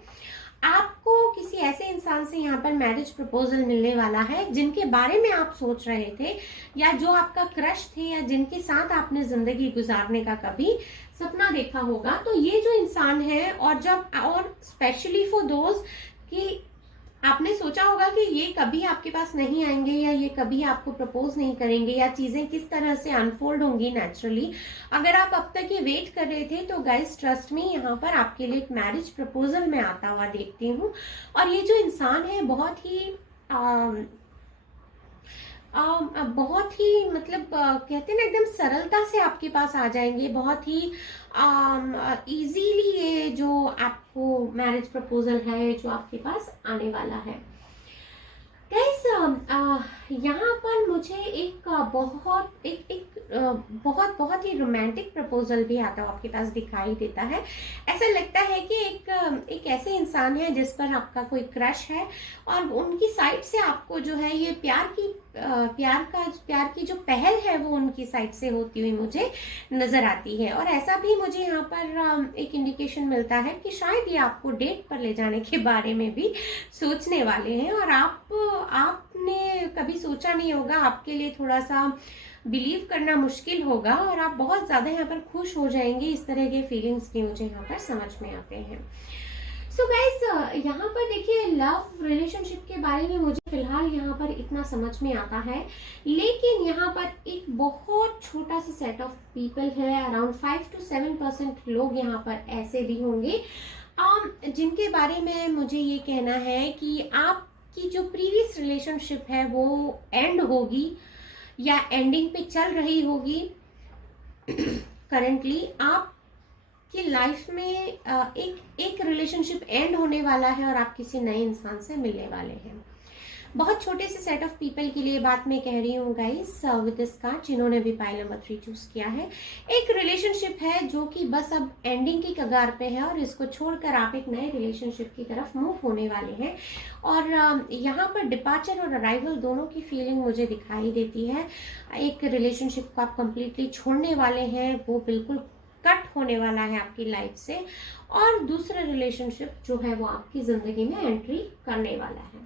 आपको किसी ऐसे इंसान से यहाँ पर मैरिज प्रपोजल मिलने वाला है जिनके बारे में आप सोच रहे थे, या जो आपका क्रश थे, या जिनके साथ आपने जिंदगी गुजारने का कभी सपना देखा होगा। तो ये जो इंसान है, और स्पेशली फॉर दोज कि आपने सोचा होगा कि ये कभी आपके पास नहीं आएंगे, या ये कभी आपको प्रपोज नहीं करेंगे, या चीजें किस तरह से अनफोल्ड होंगी नेचुरली। अगर आप अब तक ये वेट कर रहे थे तो गाइस ट्रस्ट मी, यहाँ पर आपके लिए एक मैरिज प्रपोजल मैं आता हुआ देखती हूँ। और ये जो इंसान है बहुत ही मतलब कहते हैं ना एकदम सरलता से आपके पास आ जाएंगे, बहुत ही इजीली ये जो आपको मैरिज प्रपोजल है जो आपके पास आने वाला है। गाइस यहाँ पर मुझे एक बहुत ही रोमांटिक प्रपोजल भी आता है आपके पास दिखाई देता है। ऐसा लगता है कि एक ऐसे इंसान है जिस पर आपका कोई क्रश है, और उनकी साइड से आपको जो है ये प्यार की जो पहल है वो उनकी साइड से होती हुई मुझे नजर आती है। और ऐसा भी मुझे यहाँ पर एक इंडिकेशन मिलता है कि शायद ये आपको डेट पर ले जाने के बारे में भी सोचने वाले हैं, और आपने कभी सोचा नहीं होगा, आपके लिए थोड़ा सा बिलीव करना मुश्किल होगा, और आप बहुत ज्यादा यहाँ पर खुश हो जाएंगे। इस तरह के फीलिंग्स भी मुझे यहाँ पर समझ में आते हैं। सो गाइस यहाँ पर देखिए लव रिलेशनशिप के बारे में मुझे फिलहाल यहाँ पर इतना समझ में आता है, लेकिन यहाँ पर एक बहुत छोटा सा सेट ऑफ पीपल है, अराउंड 5 to 7% लोग यहाँ पर ऐसे भी होंगे जिनके बारे में मुझे ये कहना है कि आपकी जो प्रीवियस रिलेशनशिप है वो एंड होगी, या एंडिंग पे चल रही होगी। करंटली आप कि लाइफ में एक रिलेशनशिप एंड होने वाला है, और आप किसी नए इंसान से मिलने वाले हैं। बहुत छोटे से सेट ऑफ पीपल के लिए बात मैं कह रही हूँ गाइस विद दिस कार्ड, जिन्होंने भी पाइल नंबर 3 चूज किया है। एक रिलेशनशिप है जो कि बस अब एंडिंग की कगार पे है, और इसको छोड़कर आप एक नए रिलेशनशिप की तरफ मूव होने वाले हैं। और यहाँ पर डिपार्चर और अराइवल दोनों की फीलिंग मुझे दिखाई देती है। एक रिलेशनशिप को आप कंप्लीटली छोड़ने वाले हैं, वो बिल्कुल कट होने वाला है आपकी लाइफ से, और दूसरा रिलेशनशिप जो है वो आपकी जिंदगी में एंट्री करने वाला है।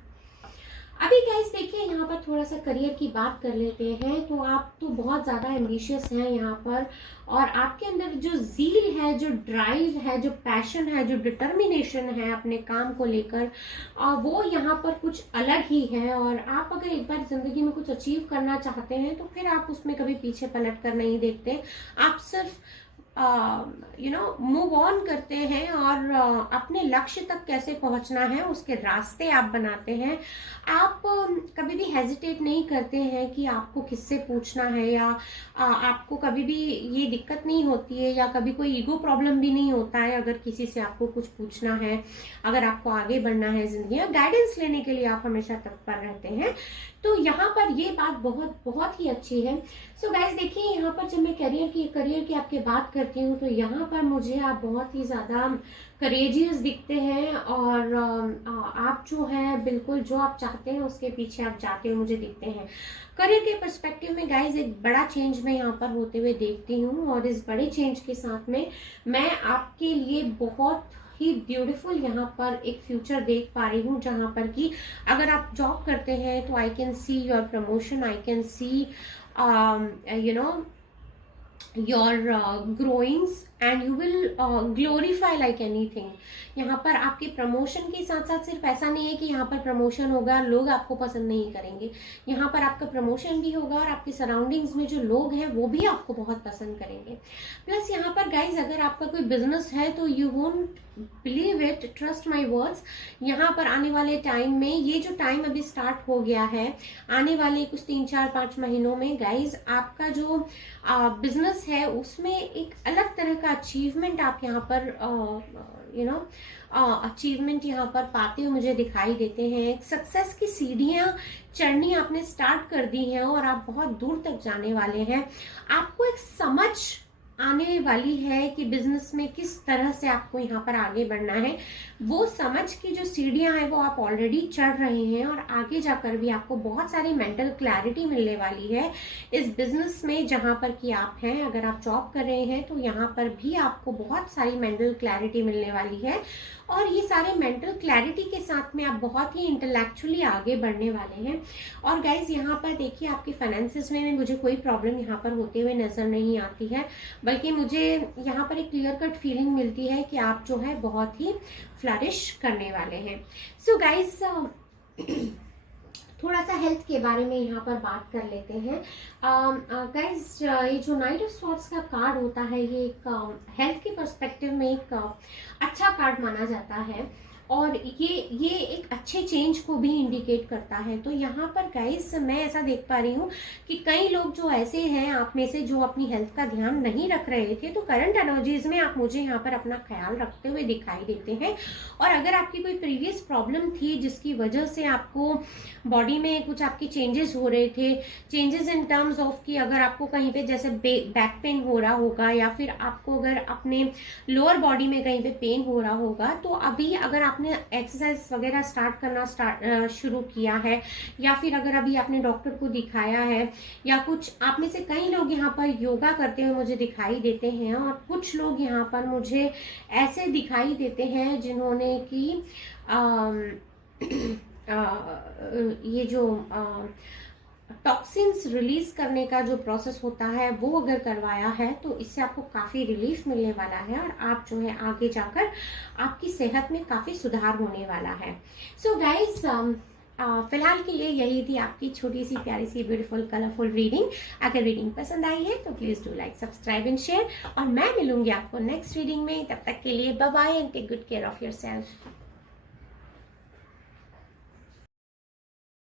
अभी गाइस देखिए यहाँ पर थोड़ा सा करियर की बात कर लेते हैं। तो आप तो बहुत ज़्यादा एम्बिशियस हैं यहाँ पर, और आपके अंदर जो ज़ील है, जो ड्राइव है, जो पैशन है, जो डिटर्मिनेशन है अपने काम को लेकर, वो यहाँ पर कुछ अलग ही है। और आप अगर एक बार ज़िंदगी में कुछ अचीव करना चाहते हैं तो फिर आप उसमें कभी पीछे पलट कर नहीं देखते। आप सिर्फ मूव ऑन करते हैं और अपने लक्ष्य तक कैसे पहुंचना है उसके रास्ते आप बनाते हैं। आप कभी भी हेजिटेट नहीं करते हैं कि आपको किससे पूछना है, या आपको कभी भी ये दिक्कत नहीं होती है, या कभी कोई ईगो प्रॉब्लम भी नहीं होता है अगर किसी से आपको कुछ पूछना है। अगर आपको आगे बढ़ना है जिंदगी में, गाइडेंस लेने के लिए आप हमेशा तत्पर रहते हैं। तो यहाँ पर ये बात बहुत बहुत ही अच्छी है। सो गाइज देखिए यहाँ पर जब मैं करियर की आपके बात करती हूँ तो यहाँ पर मुझे आप बहुत ही ज़्यादा करेजियस दिखते हैं, और आप जो है बिल्कुल जो आप चाहते हैं उसके पीछे आप जाते हुए मुझे दिखते हैं। करियर के पर्सपेक्टिव में गाइज एक बड़ा चेंज मैं यहाँ पर होते हुए देखती हूँ, और इस बड़े चेंज के साथ में मैं आपके लिए बहुत ही ब्यूटीफुल यहाँ पर एक फ्यूचर देख पा रही हूँ, जहाँ पर कि अगर आप जॉब करते हैं तो I can see your promotion, I can see your growings and you will glorify like anything। यहाँ पर आपके प्रमोशन के साथ साथ सिर्फ ऐसा नहीं है कि यहाँ पर प्रमोशन होगा लोग आपको पसंद नहीं करेंगे, यहाँ पर आपका प्रमोशन भी होगा और आपके सराउंडिंग्स में जो लोग हैं वो भी आपको बहुत पसंद करेंगे। प्लस यहाँ पर गाइज अगर आपका कोई बिजनेस है तो you won't believe it, trust my words, यहाँ पर आने वाले टाइम में, ये जो टाइम अभी स्टार्ट हो गया है, आने वाले कुछ 3-4-5 महीनों में गाइज आपका जो बिजनेस है उसमें एक अलग तरह का अचीवमेंट आप यहाँ पर अचीवमेंट यहाँ पर पाते हुए मुझे दिखाई देते हैं। एक सक्सेस की सीढ़ियां चढ़नी आपने स्टार्ट कर दी हैं और आप बहुत दूर तक जाने वाले हैं। आपको एक समझ आने वाली है कि बिजनेस में किस तरह से आपको यहाँ पर आगे बढ़ना है। वो समझ की जो सीढ़ियां हैं वो आप ऑलरेडी चढ़ रहे हैं, और आगे जाकर भी आपको बहुत सारी मेंटल क्लैरिटी मिलने वाली है इस बिजनेस में जहाँ पर कि आप हैं। अगर आप जॉब कर रहे हैं तो यहाँ पर भी आपको बहुत सारी मेंटल क्लैरिटी मिलने वाली है, और ये सारे मेंटल क्लैरिटी के साथ में आप बहुत ही इंटेलेक्चुअली आगे बढ़ने वाले हैं। और गाइज यहाँ पर देखिए आपके फाइनेंसेस में मुझे कोई प्रॉब्लम यहाँ पर होते हुए नजर नहीं आती है, बल्कि मुझे यहाँ पर एक क्लियर कट फीलिंग मिलती है कि आप जो है बहुत ही फ्लरिश करने वाले हैं। सो गाइज थोड़ा सा हेल्थ के बारे में यहाँ पर बात कर लेते हैं। गाइज ये जो नाइट ऑफ स्वॉर्ड्स का कार्ड होता है ये एक हेल्थ के पर्सपेक्टिव में एक अच्छा कार्ड माना जाता है, और ये एक अच्छे चेंज को भी इंडिकेट करता है। तो यहाँ पर गाइस मैं ऐसा देख पा रही हूँ कि कई लोग जो ऐसे हैं आप में से जो अपनी हेल्थ का ध्यान नहीं रख रहे थे, तो करंट एनर्जीज में आप मुझे यहाँ पर अपना ख्याल रखते हुए दिखाई देते हैं। और अगर आपकी कोई प्रीवियस प्रॉब्लम थी जिसकी वजह से आपको बॉडी में कुछ आपके चेंजेस हो रहे थे, चेंजेस इन टर्म्स ऑफ कि अगर आपको कहीं पे जैसे बैक पेन हो रहा होगा, या फिर आपको अगर अपने लोअर बॉडी में कहीं पे पेन हो रहा होगा, तो अभी अगर आपने एक्सरसाइज वगैरह स्टार्ट करना शुरू किया है, या फिर अगर अभी आपने डॉक्टर को दिखाया है, या कुछ आप में से कई लोग यहाँ पर योगा करते हुए मुझे दिखाई देते हैं, और कुछ लोग यहाँ पर मुझे ऐसे दिखाई देते हैं जिन्होंने कि ये जो टॉक्सिन्स रिलीज करने का जो प्रोसेस होता है वो अगर करवाया है तो इससे आपको काफ़ी रिलीफ मिलने वाला है, और आप जो है आगे जाकर आपकी सेहत में काफ़ी सुधार होने वाला है। सो गाइस फिलहाल के लिए यही थी आपकी छोटी सी प्यारी सी ब्यूटीफुल कलरफुल रीडिंग। अगर रीडिंग पसंद आई है तो please do like, subscribe and share, और मैं मिलूंगी आपको नेक्स्ट रीडिंग में। तब तक के लिए bye bye and take good care of yourself.